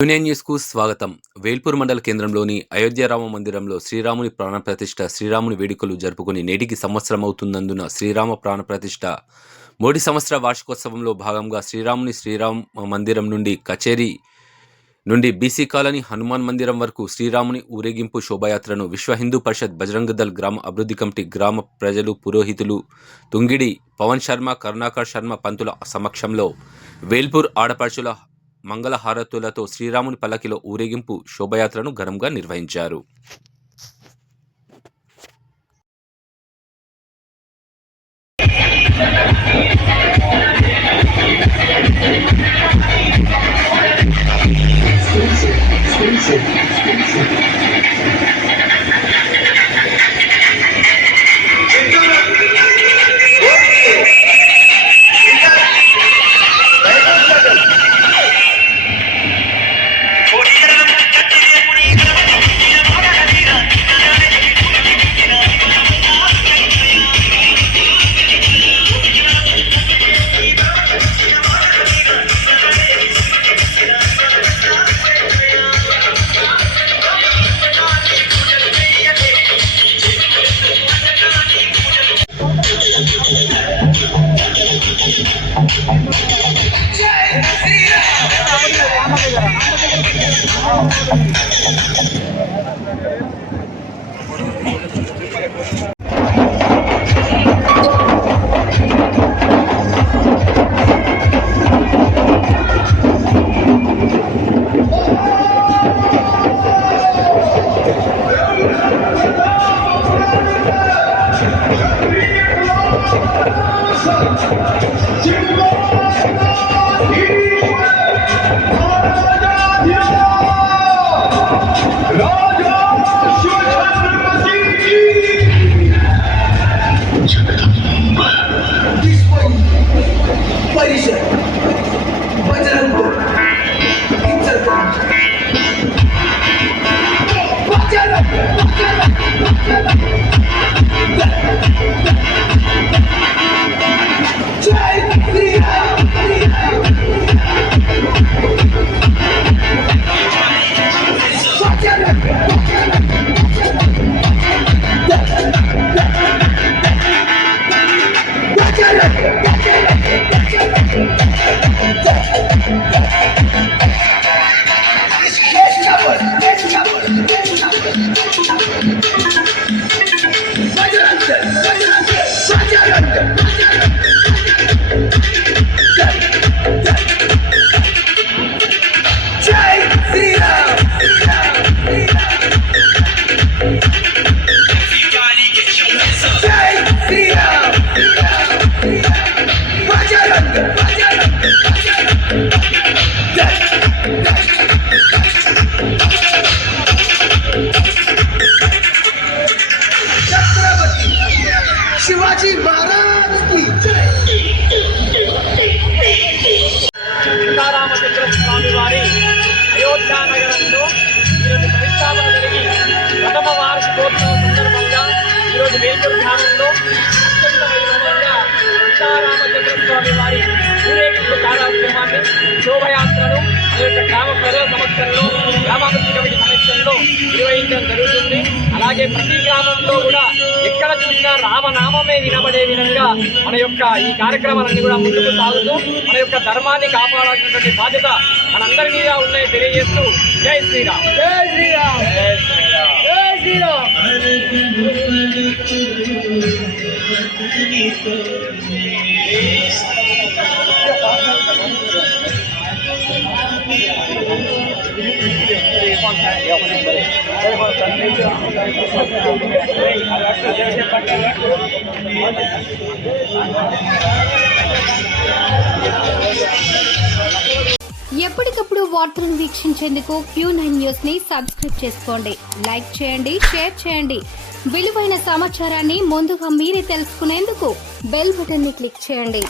Union news కు స్వాగతం. వేల్పూర్ మండల కేంద్రంలోని అయోధ్య రామ మందిరంలో శ్రీరాముని ప్రాణప్రతిష్ఠ శ్రీరాముని వేడుకలు జరుపుకుని నేటికి సంవత్సరమవుతున్నందున శ్రీరామ ప్రాణప్రతిష్ఠ మోడీ సంవత్సర వార్షికోత్సవంలో భాగంగా శ్రీరామ మందిరం నుండి కచేరీ నుండి బీసీ కాలనీ హనుమాన్ మందిరం వరకు శ్రీరాముని ఊరేగింపు శోభాయాత్రను విశ్వ హిందూ పరిషత్ బజరంగ దళ్ గ్రామ అభివృద్ధి కమిటీ గ్రామ ప్రజలు పురోహితులు తుంగిడి పవన్ శర్మ కరుణాకర్ శర్మ పంతుల సమక్షంలో వేల్పూర్ ఆడపడుచుల మంగళహారతులతో శ్రీరాముని పల్లకిలో ఊరేగింపు శోభయాత్రను ఘనంగా నిర్వహించారు. शिवाजी महाराज की जय। సీతారామచంద్ర స్వామి వారి అయోధ్య నగరంలో ఈరోజు ప్రతిష్టాపన జరిగి ప్రథమ వార్షికోత్సవం సందర్భంగా ఈరోజు వేల్పూర్ గ్రామంలో అత్యంత వైభవంగా సీతారామచంద్ర స్వామి వారి ఊరేగింపు కార్యక్రమాన్ని శోభయాత్రను గ్రామ ప్రజల సమక్షంలో గ్రామాభివృద్ధి కమిటీ సమక్షంలో నిర్వహించడం జరుగుతుంది. అలాగే ప్రతి గ్రామంలో కూడా ఎక్కడ చూసినా రామనామమే వినబడే విధంగా మన యొక్క ఈ కార్యక్రమాలన్నీ కూడా ముందుకు సాగుతూ మన యొక్క ధర్మాన్ని కాపాడాల్సినటువంటి బాధ్యత మనందరి మీద ఉన్నాయని తెలియజేస్తూ జై శ్రీరామ్, జై శ్రీరామ్, జై శ్రీరామ్, జై ఎప్పటికప్పుడు వార్తలను వీక్షించేందుకు Q9 న్యూస్ ని సబ్స్క్రైబ్ చేసుకోండి, లైక్ చేయండి, షేర్ చేయండి. విలువైన సమాచారాన్ని ముందుగా మీరే తెలుసుకునేందుకు బెల్ బటన్ ని క్లిక్ చేయండి.